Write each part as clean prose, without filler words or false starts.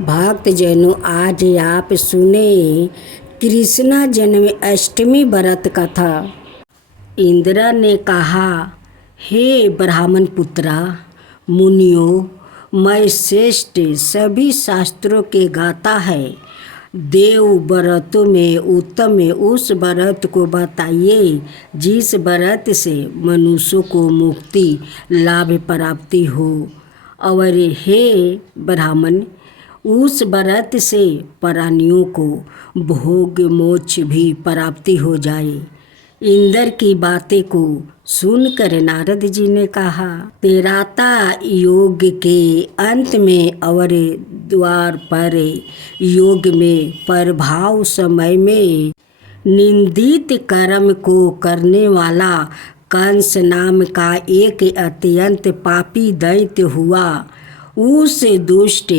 भक्तजनों, आज आप सुने कृष्ण जन्माष्टमी व्रत कथा। इंद्र ने कहा, हे ब्राह्मण पुत्रा, मुनियों, मैं श्रेष्ठ सभी शास्त्रों के गाता है। देव व्रतों में उत्तम उस व्रत को बताइए जिस व्रत से मनुष्यों को मुक्ति लाभ प्राप्ति हो। और हे ब्राह्मण, उस व्रत से प्राणियों को भोग मोक्ष भी प्राप्ति हो जाए। इंद्र की बातें को सुनकर नारद जी ने कहा, तेराता योग के अंत में और द्वार पर योग में प्रभाव समय में निंदित कर्म को करने वाला कंस नाम का एक अत्यंत पापी दैत्य हुआ। उस दुष्ट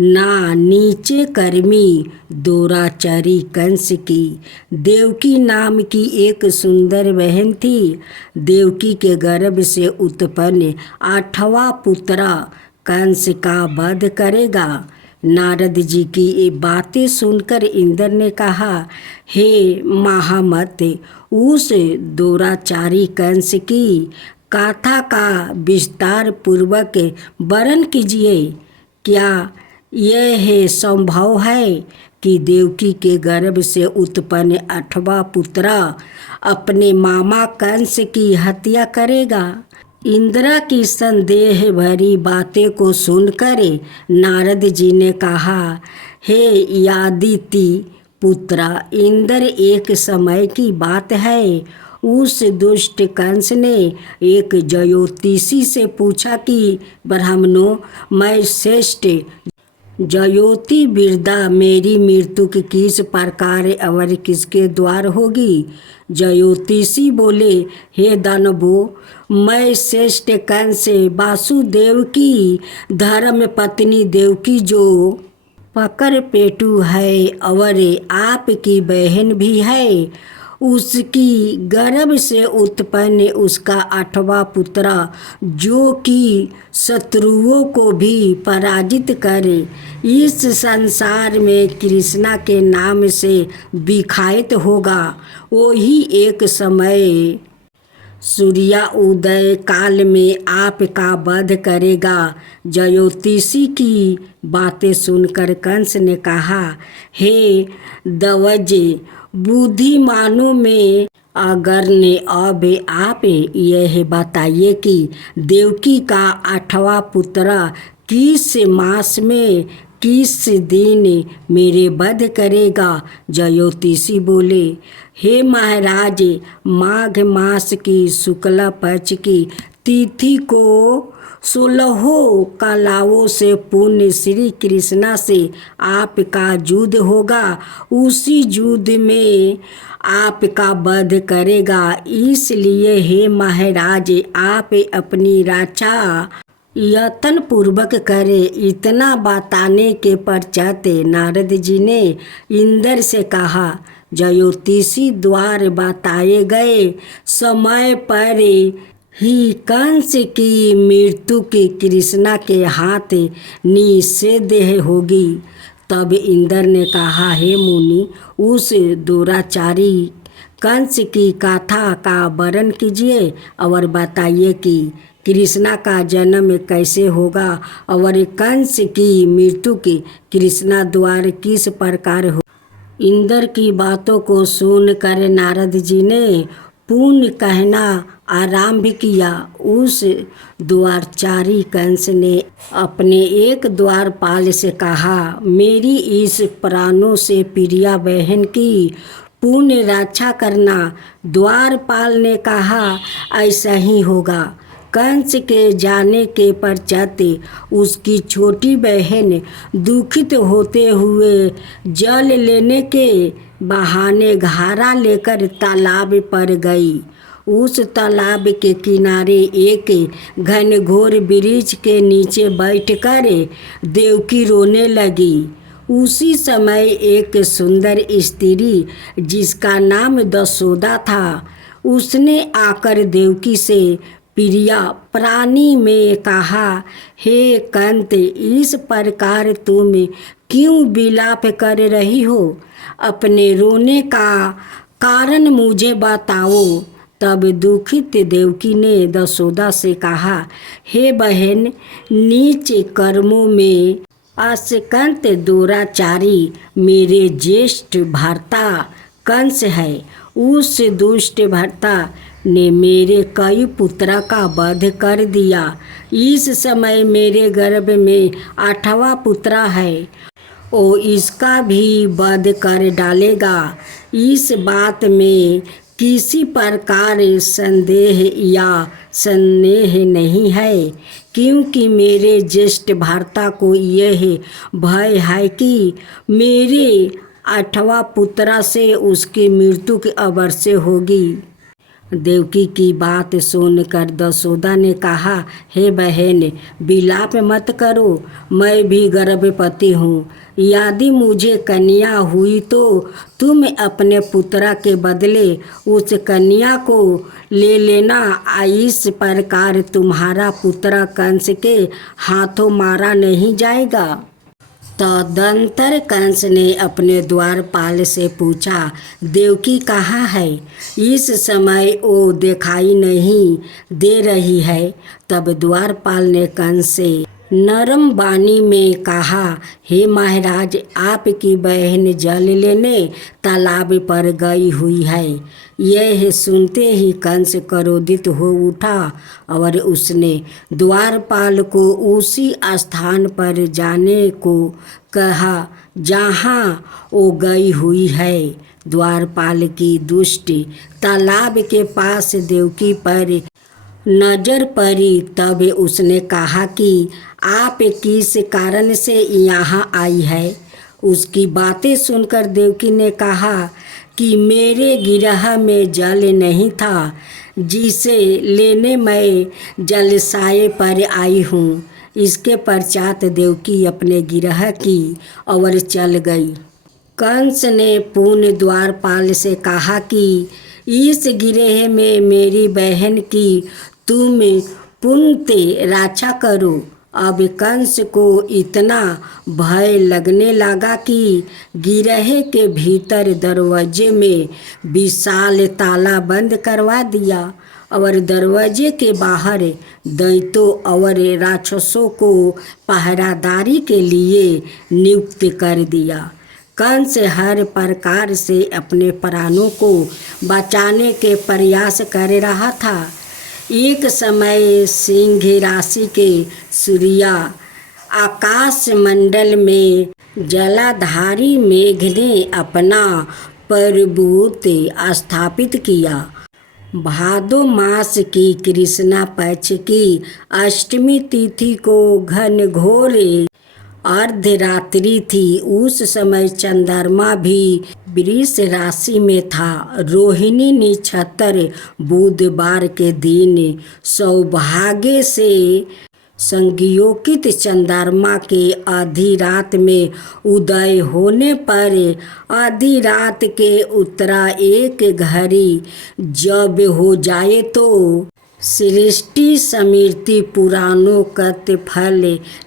ना नीचे कर्मी दुराचारी कंस की देवकी नाम की एक सुंदर बहन थी। देवकी के गर्भ से उत्पन्न 8वां पुत्र कंस का वध करेगा। नारद जी की ये बातें सुनकर इंद्र ने कहा, हे महामत, उस दुराचारी कंस की गाथा का विस्तार पूर्वक वर्णन कीजिए। क्या यह संभव है कि देवकी के गर्भ से उत्पन्न 8वां पुत्र अपने मामा कंस की हत्या करेगा? इंद्र की संदेह भरी बातें को सुनकर नारद जी ने कहा, हे यादिति पुत्र इंद्र, एक समय की बात है, उस दुष्ट कंस ने एक ज्योतिषी से पूछा कि ब्राह्मणों, मैं श्रेष्ठ ज्योति विद्या मेरी मृत्यु की किस प्रकार और किसके द्वार होगी? ज्योतिषी बोले, हे दानवों, मैं श्रेष्ठ कंस वासुदेव की धर्म पत्नी देवकी जो पकर पेटू है और आपकी बहन भी है, उसकी गर्भ से उत्पन्न उसका 8वां पुत्र जो कि शत्रुओं को भी पराजित करे, इस संसार में कृष्णा के नाम से विख्यात होगा। वही एक समय सूर्य उदय काल में आपका वध करेगा। ज्योतिषी की बातें सुनकर कंस ने कहा, हे दैवज बुद्धिमानों में अग्रणी, अब आप यह बताइए कि देवकी का 8वां पुत्र किस मास में किस दिन मेरे वध करेगा? ज्योतिषी बोले, हे महाराज, माघ मास की शुक्ल पक्ष की तिथि को 16 कलाओं से पुण्य श्री कृष्णा से आपका युद्ध होगा। उसी युद्ध में आपका वध करेगा। इसलिए हे महाराज, आप अपनी रक्षा यत्न पूर्वक करें। इतना बताने के पश्चात नारद जी ने इंद्र से कहा, ज्योतिषी द्वारा बताए गए समय पर ही कंस की मृत्यु की कृष्णा के हाथ निषेध होगी। तब इंद्र ने कहा, हे मुनि, उस दुराचारी कंस की गाथा का वर्णन कीजिए और बताइए कि कृष्णा का जन्म कैसे होगा और कंस की मृत्यु की कृष्णा द्वारा किस प्रकार हो। इंद्र की बातों को सुनकर नारद जी ने पुण्य कहना आरंभ किया। उस द्वारचारी कंस ने अपने एक द्वारपाल से कहा, मेरी इस प्राणों से प्रिया बहन की पुण्य रक्षा करना। द्वारपाल ने कहा, ऐसा ही होगा। कंस के जाने के पश्चात उसकी छोटी बहन दुखित होते हुए जल लेने के बहाने घड़ा लेकर तालाब पर गई। उस तालाब के किनारे एक घनघोर वृक्ष के नीचे बैठकर देवकी रोने लगी। उसी समय एक सुंदर स्त्री जिसका नाम दशोदा था, उसने आकर देवकी से प्रिया प्राणी में कहा, हे कंत, इस प्रकार तुम क्यों विलाप कर रही हो? अपने रोने का कारण मुझे बताओ। तब दुखित देवकी ने यशोदा से कहा, हे बहन, नीच कर्मों में आसक्त दुराचारी मेरे ज्येष्ठ भ्राता कंस है। उस दुष्ट भ्राता ने मेरे कई पुत्रों का वध कर दिया। इस समय मेरे गर्भ में 8वां पुत्र है, वो इसका भी वध कर डालेगा। इस बात में किसी प्रकार संदेह या संदेह नहीं है, क्योंकि मेरे ज्येष्ठ भ्राता को यह भय है कि मेरे 8वां पुत्र से उसकी मृत्यु अवश्य होगी। देवकी की बात सुनकर यशोदा ने कहा, हे बहन, विलाप मत करो, मैं भी गर्भवती हूँ। यदि मुझे कन्या हुई तो तुम अपने पुत्र के बदले उस कन्या को ले लेना। इस प्रकार तुम्हारा पुत्र कंस के हाथों मारा नहीं जाएगा। तदंतर कंस ने अपने द्वारपाल से पूछा, देवकी कहाँ है? इस समय वो दिखाई नहीं दे रही है। तब द्वारपाल ने कंस से नरम वाणी में कहा, हे महाराज, आपकी बहन जल लेने तालाब पर गई हुई है। यह सुनते ही कंस क्रोधित हो उठा और उसने द्वारपाल को उसी स्थान पर जाने को कहा जहाँ वो गई हुई है। द्वारपाल की दृष्टि तालाब के पास देवकी पर नजर पड़ी। तब उसने कहा कि आप किस कारण से यहाँ आई है? उसकी बातें सुनकर देवकी ने कहा कि मेरे गिरह में जल नहीं था, जिसे लेने मैं जलसाये पर आई हूँ। इसके पश्चात देवकी अपने गिरह की ओर चल गई। कंस ने पुनः द्वारपाल से कहा कि इस गिरह में मेरी बहन की तुम पुण्य रक्षा करो। अब कंस को इतना भय लगने लगा कि गिरह के भीतर दरवाजे में विशाल ताला बंद करवा दिया और दरवाजे के बाहर दैत्यों और राक्षसों को पहरादारी के लिए नियुक्त कर दिया। कंस हर प्रकार से अपने प्राणों को बचाने के प्रयास कर रहा था। एक समय सिंह राशि के सूर्य आकाश मंडल में जलाधारी मेघ ने अपना प्रभुत्व स्थापित किया। भादो मास की कृष्णा पक्ष की अष्टमी तिथि को घनघोर अर्धरात्रि थी। उस समय चंद्रमा भी वृष राशि में था। रोहिणी नक्षत्र बुधवार के दिन सौभाग्य से संज्ञोकित चंद्रमा के आधी रात में उदय होने पर आधी रात के उत्तरा एक घड़ी जब हो जाए तो सृष्टि स्मृति पुराणों कत फल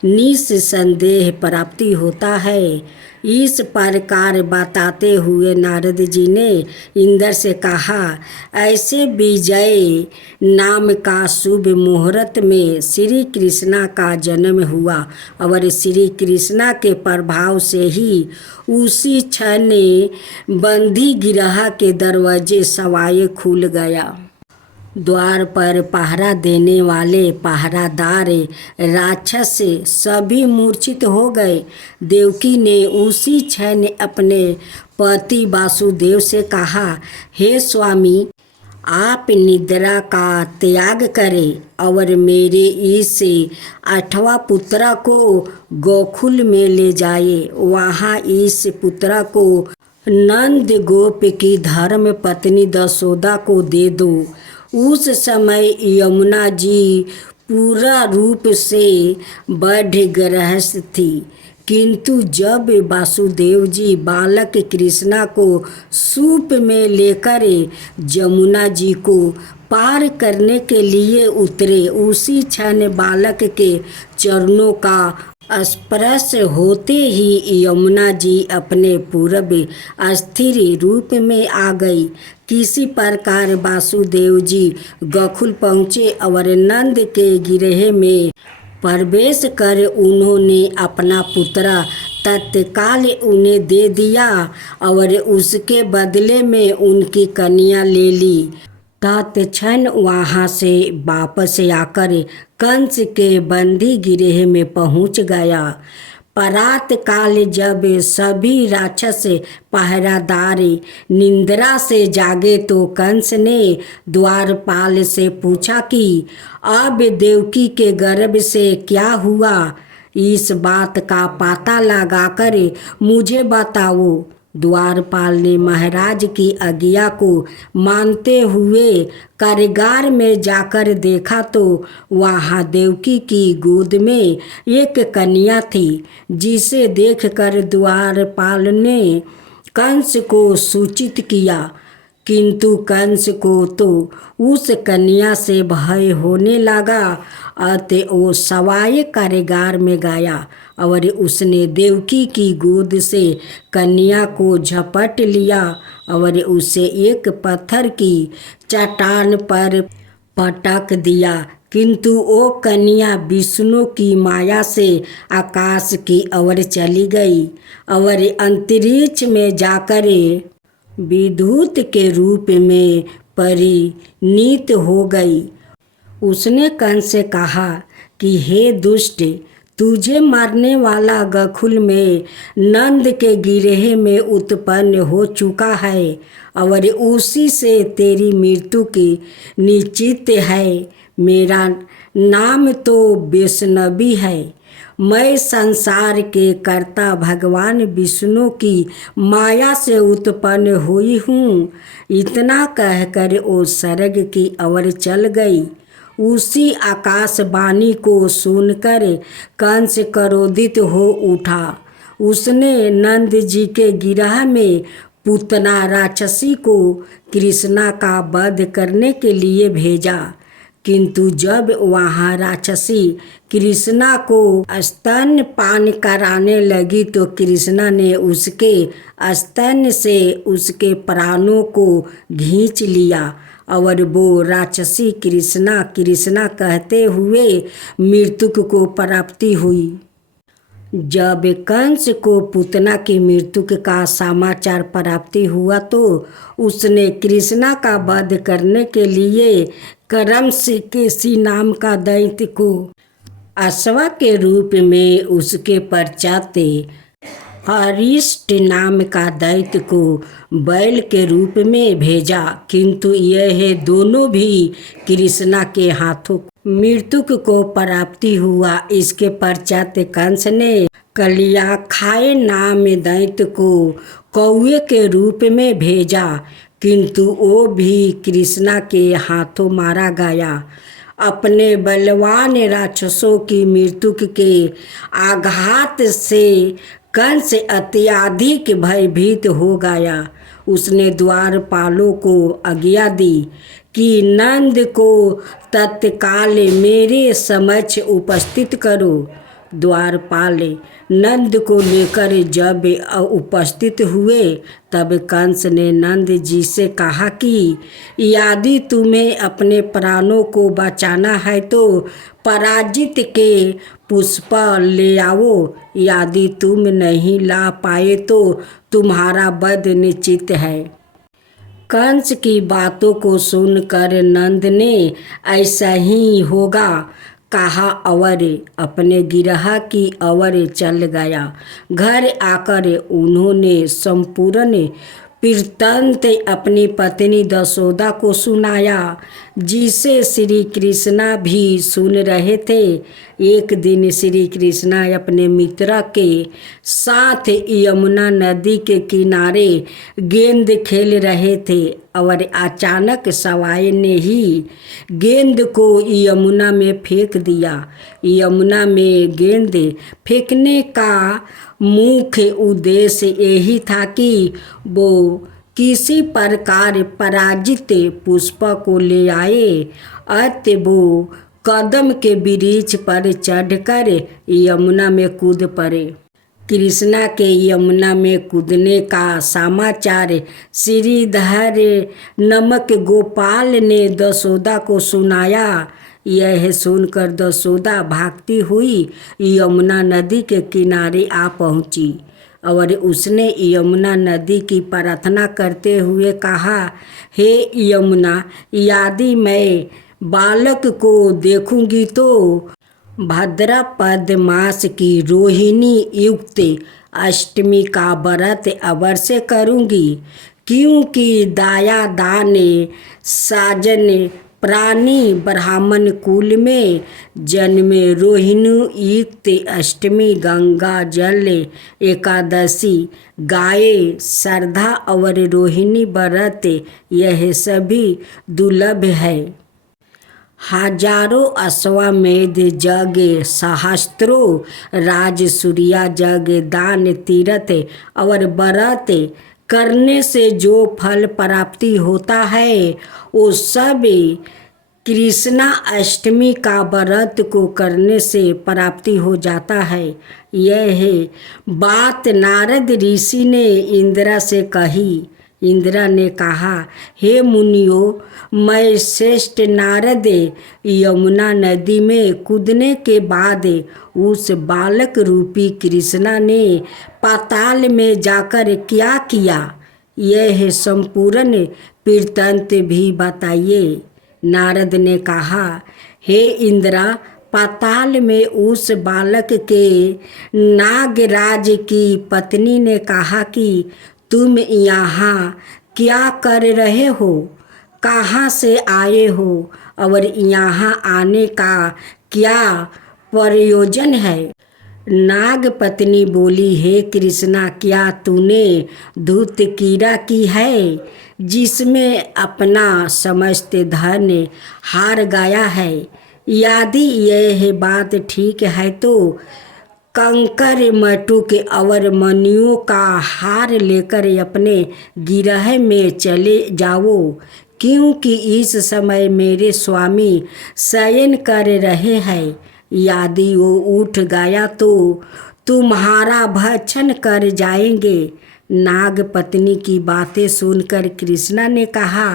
निस्संदेह प्राप्ति होता है। इस प्रकार बताते हुए नारद जी ने इंद्र से कहा, ऐसे विजय नाम का शुभ मुहूर्त में श्री कृष्णा का जन्म हुआ और श्री कृष्णा के प्रभाव से ही उसी क्षण बंदी गिरह के दरवाजे सवाए खुल गया। द्वार पर पहरा देने वाले पहरादार राक्षस सभी मूर्छित हो गए। देवकी ने उसी क्षण अपने पति वासुदेव से कहा, हे स्वामी, आप निद्रा का त्याग करें और मेरे इस 8वां पुत्र को गोकुल में ले जाए। वहाँ इस पुत्र को नंद गोप की धर्म पत्नी यशोदा को दे दो। उस समय यमुना जी पूरा रूप से बढ़ गृहस्थ थी, किंतु जब वासुदेव जी बालक कृष्णा को सूप में लेकर यमुना जी को पार करने के लिए उतरे, उसी क्षण बालक के चरणों का स्पर्श होते ही यमुना जी अपने पूर्व स्थिर रूप में आ गई। किसी प्रकार वासुदेव जी गोकुल पहुँचे और नंद के गृह में प्रवेश कर उन्होंने अपना पुत्र तत्काल उन्हें दे दिया और उसके बदले में उनकी कन्या ले ली। तत्क्षण वहाँ से वापस आकर कंस के बंदी गृह में पहुँच गया। प्रात काल जब सभी राक्षस पहरादार निंद्रा से जागे तो कंस ने द्वारपाल से पूछा कि अब देवकी के गर्भ से क्या हुआ, इस बात का पता लगाकर मुझे बताओ। द्वारपाल ने महाराज की आज्ञा को मानते हुए कारागार में जाकर देखा तो वहाँ देवकी की गोद में एक कन्या थी, जिसे देखकर द्वारपाल ने कंस को सूचित किया। किंतु कंस को तो उस कन्या से भय होने लगा। अतः वो सवाए कारागार में गया और उसने देवकी की गोद से कन्या को झपट लिया और उसे एक पत्थर की चट्टान पर पटक दिया। किंतु वो कन्या विष्णु की माया से आकाश की ओर चली गई और अंतरिक्ष में जाकर विद्युत के रूप में परिणीत हो गई। उसने कंस से कहा कि हे दुष्ट, तुझे मारने वाला गोकुल में नंद के गृह में उत्पन्न हो चुका है और उसी से तेरी मृत्यु की निश्चित है। मेरा नाम तो वैष्णवी है। मैं संसार के कर्ता भगवान विष्णु की माया से उत्पन्न हुई हूँ। इतना कहकर वो स्वर्ग की ओर चल गई। उसी आकाशवाणी को सुनकर कंस क्रोधित हो उठा। उसने नंद जी के गृह में पूतना राक्षसी को कृष्णा का वध करने के लिए भेजा। किंतु जब वहाँ राक्षसी कृष्णा को स्तन पान कराने लगी तो कृष्णा ने उसके स्तन से उसके प्राणों को खींच लिया और वो राक्षसी कृष्णा कहते हुए मृत्यु को प्राप्ति हुई। जब कंस को पूतना की मृत्यु का समाचार प्राप्ति हुआ तो उसने कृष्णा का वध करने के लिए करम से केसी नाम का दैत्य को अश्व के रूप में उसके पश्चात हरिष्ट नाम का दैत्य को बैल के रूप में भेजा। किंतु यह दोनों भी कृष्णा के हाथों मृत्यु को प्राप्ति हुआ। इसके पश्चात कंस ने कलिया खाए नाम दैत्य को कौवे के रूप में भेजा। किंतु वो भी कृष्णा के हाथों मारा गया। अपने बलवान राक्षसों की मृत्यु के आघात से कंस अत्यधिक भयभीत हो गया। उसने द्वारपालों को आज्ञा दी कि नंद को तत्काल मेरे समक्ष उपस्थित करो। द्वारपाल नंद को लेकर जब उपस्थित हुए तब कंस ने नंद जी से कहा कि यदि तुम्हें अपने प्राणों को बचाना है तो पराजित के पुष्प ले आओ। यदि तुम नहीं ला पाए तो तुम्हारा वध निश्चित है। कंस की बातों को सुनकर नंद ने ऐसा ही होगा कहा और अपने गृह की ओर चल गया। घर आकर उन्होंने संपूर्ण वृत्तांत अपनी पत्नी दशोदा को सुनाया, जिसे श्री कृष्णा भी सुन रहे थे। एक दिन श्री कृष्णा अपने मित्र के साथ यमुना नदी के किनारे गेंद खेल रहे थे और अचानक सवाए ने ही गेंद को यमुना में फेंक दिया। यमुना में गेंद फेंकने का मुख्य उद्देश्य यही था कि वो किसी प्रकार पराजित पुष्प को ले आए। अतः वो कदम के वृक्ष पर चढ़कर यमुना में कूद पड़े। कृष्णा के यमुना में कूदने का समाचार श्रीधर नमक गोपाल ने यशोदा को सुनाया। यह सुनकर यशोदा भागती हुई यमुना नदी के किनारे आ पहुंची और उसने यमुना नदी की प्रार्थना करते हुए कहा, हे यमुना, यदि मैं बालक को देखूंगी तो भाद्रपद मास की रोहिणी युक्त अष्टमी का व्रत अवश्य करूंगी, क्योंकि दया दान साजन प्राणी ब्राह्मण कुल में जन्मे रोहिणी युक्त अष्टमी, गंगा जल एकादशी, गाय श्रद्धा और रोहिणी व्रत यह सभी दुर्लभ है। हजारों अश्वमेध यज्ञ, सहस्त्रों राजसूया यज्ञ, दान तीर्थ और व्रत करने से जो फल प्राप्ति होता है वो सब कृष्णा अष्टमी का व्रत को करने से प्राप्ति हो जाता है। यह बात नारद ऋषि ने इंदिरा से कही। इंदिरा ने कहा, हे मुनियों, मैं श्रेष्ठ नारद यमुना नदी में कूदने के बाद उस बालक रूपी कृष्णा ने पाताल में जाकर क्या किया, यह संपूर्ण वृत्तांत भी बताइए। नारद ने कहा, हे इंदिरा, पाताल में उस बालक के नागराज की पत्नी ने कहा कि तुम यहाँ क्या कर रहे हो, कहाँ से आए हो और यहाँ आने का क्या प्रयोजन है। नाग पत्नी बोली, हे कृष्णा, क्या तूने धूत क्रीड़ा की है जिसमें अपना समस्त धन हार गया है? यदि यह बात ठीक है तो कंकर मटुक और मणियों का हार लेकर अपने गिरह में चले जाओ, क्योंकि इस समय मेरे स्वामी शयन कर रहे हैं। यदि वो उठ गया तो तुम्हारा भक्षण कर जाएंगे। नाग पत्नी की बातें सुनकर कृष्णा ने कहा,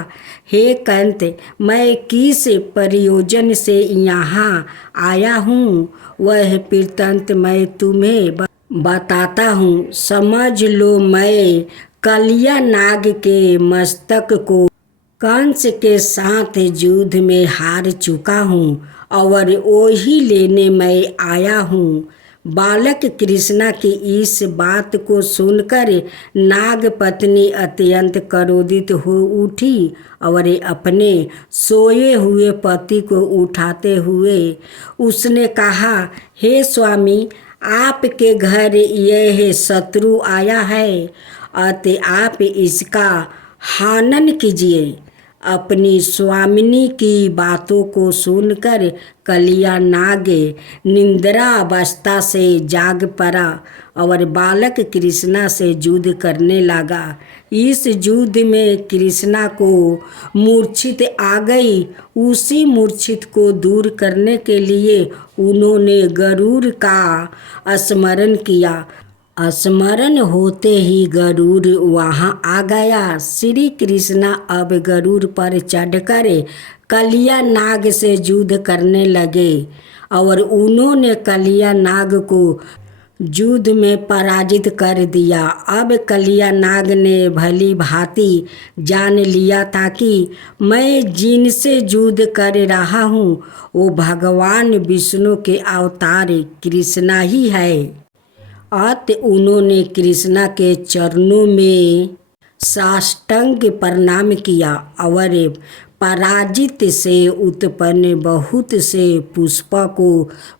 हे कंत, मैं किस प्रयोजन से यहाँ आया हूँ वह वृत्तांत मैं तुम्हें बताता हूँ। समझ लो, मैं कलिया नाग के मस्तक को कंस के साथ युद्ध में हार चुका हूँ और वही लेने मैं आया हूँ। बालक कृष्णा की इस बात को सुनकर नाग पत्नी अत्यंत क्रोधित हो उठी और अपने सोए हुए पति को उठाते हुए उसने कहा, हे स्वामी, आपके घर यह शत्रु आया है, अतः आप इसका हनन कीजिए। अपनी स्वामिनी की बातों को सुनकर कलिया नाग निद्रावस्था से जाग पड़ा और बालक कृष्णा से युद्ध करने लगा। इस युद्ध में कृष्णा को मूर्छित आ गई। उसी मूर्छित को दूर करने के लिए उन्होंने गरुड़ का स्मरण किया। स्मरण होते ही गरुड़ वहाँ आ गया। श्री कृष्णा अब गरुड़ पर चढ़कर कलिया नाग से युद्ध करने लगे और उन्होंने कलिया नाग को युद्ध में पराजित कर दिया। अब कलिया नाग ने भली भांति जान लिया था कि मैं जिनसे युद्ध कर रहा हूँ वो भगवान विष्णु के अवतार कृष्णा ही है। अतः उन्होंने कृष्णा के चरणों में साष्टांग प्रणाम किया और पराजित से उत्पन्न बहुत से पुष्प को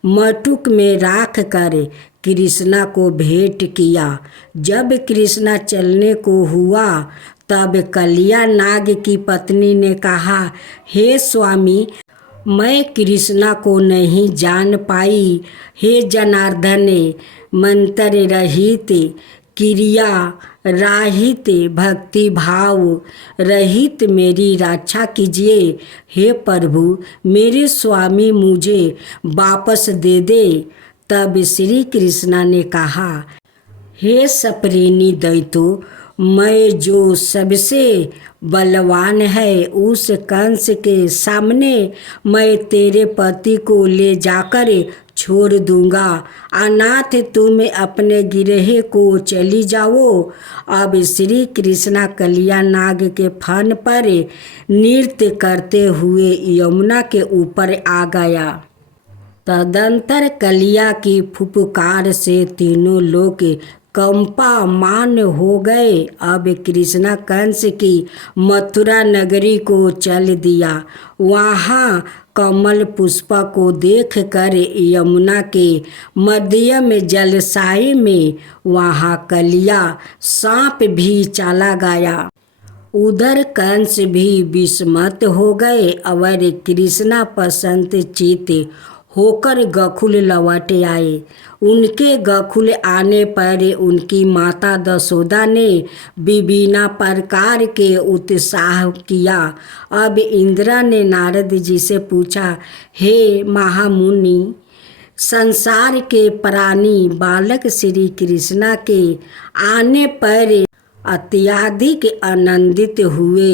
मटुक में रख कर कृष्णा को भेंट किया। जब कृष्णा चलने को हुआ तब कलिया नाग की पत्नी ने कहा, हे स्वामी, मैं कृष्णा को नहीं जान पाई। हे जनार्दन, मंत्र रहित क्रिया राहित भक्ति भाव रहित मेरी रक्षा कीजिए। हे प्रभु मेरे स्वामी मुझे वापस दे दे। तब श्री कृष्णा ने कहा, हे सप्रेमी दैत्यो, मैं जो सबसे बलवान है उस कंस के सामने मैं तेरे पति को ले जाकर छोड़ दूंगा। अनाथ तुम अपने गिरह को चली जाओ। अब श्री कृष्णा कलिया नाग के फन पर नृत्य करते हुए यमुना के ऊपर आ गया। तदंतर कलिया की फुफकार से तीनों लोग कंपामान हो गए। अब कृष्णा कंस की मथुरा नगरी को चल दिया। वहाँ कमल पुष्प को देखकर यमुना के मध्यम जलसाई में वहाँ कलिया सांप भी चला गया। उधर कंस भी विस्मत हो गए और कृष्णा प्रसन्न चित्त होकर गोकुल लौट आए। उनके गोकुल आने पर उनकी माता दशोदा ने विभिन्न प्रकार के उत्साह किया। अब इंद्रा ने नारद जी से पूछा, हे महामुनि, संसार के प्राणी बालक श्री कृष्णा के आने पर अत्यधिक आनंदित हुए।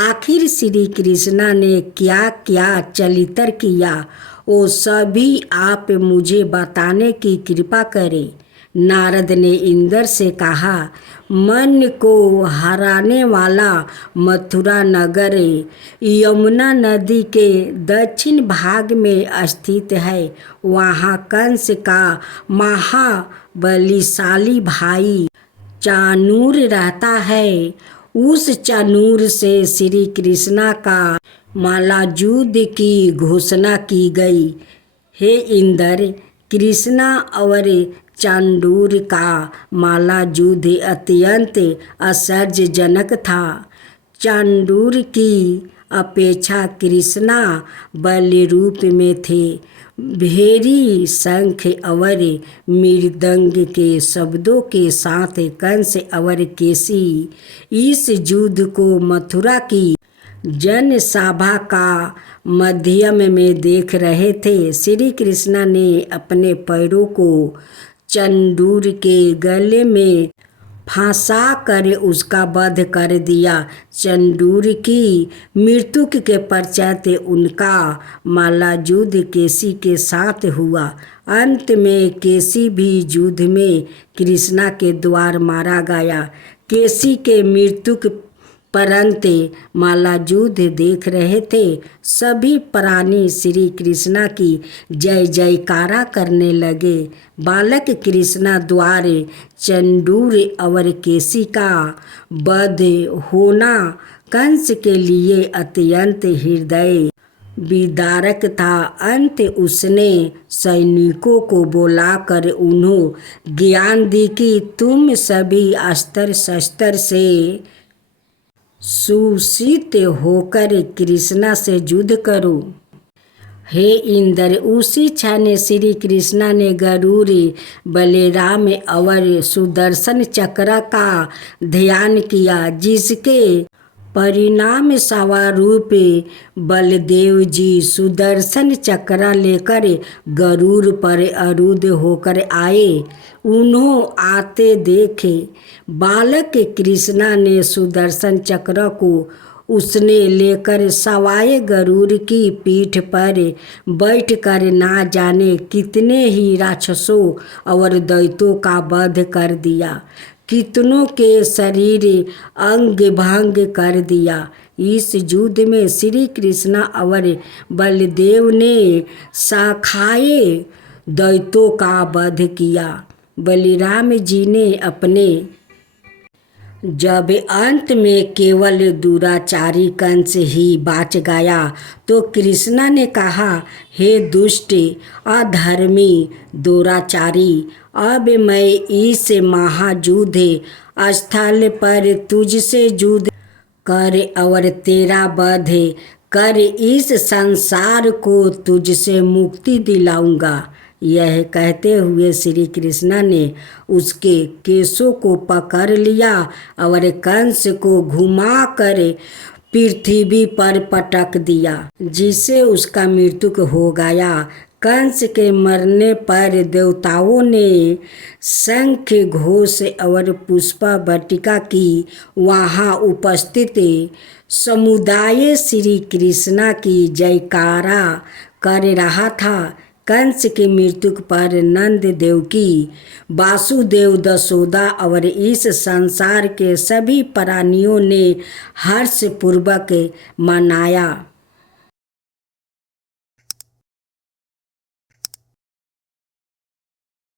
आखिर श्री कृष्णा ने क्या क्या चरित्र किया वो सभी आप मुझे बताने की कृपा करें। नारद ने इंद्र से कहा, मन को हराने वाला मथुरा नगर यमुना नदी के दक्षिण भाग में स्थित है। वहाँ कंस का महाबलिशाली भाई चाणूर रहता है। उस चाणूर से श्री कृष्णा का माला युद्ध की घोषणा की गई। हे इंद्र, कृष्णा और चाणूर का माला युद्ध अत्यंत आश्चर्यजनक था। चाणूर की अपेक्षा कृष्णा बल रूप में थे। भेरी शंख और मृदंग के शब्दों के साथ कंस और केसी इस युद्ध को मथुरा की जनसभा का मध्यम में देख रहे थे। श्री कृष्णा ने अपने पैरों को चाणूर के गले में फंसा कर उसका वध कर दिया। चाणूर की मृत्यु के पश्चात उनका माला युद्ध केसी के साथ हुआ। अंत में केसी भी युद्ध में कृष्णा के द्वार मारा गया। केसी के मृत्यु परंत माला युद्ध देख रहे थे सभी प्राणी श्री कृष्णा की जय जयकारा करने लगे। बालक कृष्णा द्वारा चाणूर और केसी का वध होना कंस के लिए अत्यंत हृदय विदारक था। अंत उसने सैनिकों को बुलाकर उन्हें ज्ञान दी कि तुम सभी अस्त्र शस्त्र से सुषित होकर कृष्णा से युद्ध करो। हे इंद्र, उसी क्षण श्री कृष्णा ने गरुड़, बलराम और सुदर्शन चक्र का ध्यान किया, जिसके परिणाम स्वरूप बलदेव जी सुदर्शन चक्र लेकर गरुड़ पर आरूढ़ होकर आए। उन्हों आते देखे बालक कृष्णा ने सुदर्शन चक्र को उसने लेकर सवाए गरुड़ की पीठ पर बैठकर ना जाने कितने ही राक्षसों और दैत्यों का वध कर दिया, कितनों के शरीर अंग भंग कर दिया। इस युद्ध में श्री कृष्णा और बलदेव ने शाखाए दैत्यों का वध किया। बलराम जी ने अपने जब अंत में केवल दुराचारी कंस ही बच गया तो कृष्णा ने कहा, हे दुष्ट अधर्मी दुराचारी, अब मैं इस महायुद्ध स्थल पर तुझसे युद्ध कर और तेरा वध कर इस संसार को तुझसे मुक्ति दिलाऊंगा। यह कहते हुए श्री कृष्ण ने उसके केशों को पकड़ लिया और कंस को घुमाकर पृथ्वी पर पटक दिया, जिससे उसका मृत्यु हो गया। कंस के मरने पर देवताओं ने शंख घोष और पुष्पा वाटिका की वहाँ उपस्थित समुदाय श्री कृष्ण की जयकारा कर रहा था। कंस की मृत्यु पर नंद देवकी, वासुदेव, दशोदा और इस संसार के सभी प्राणियों ने हर्षपूर्वक मनाया।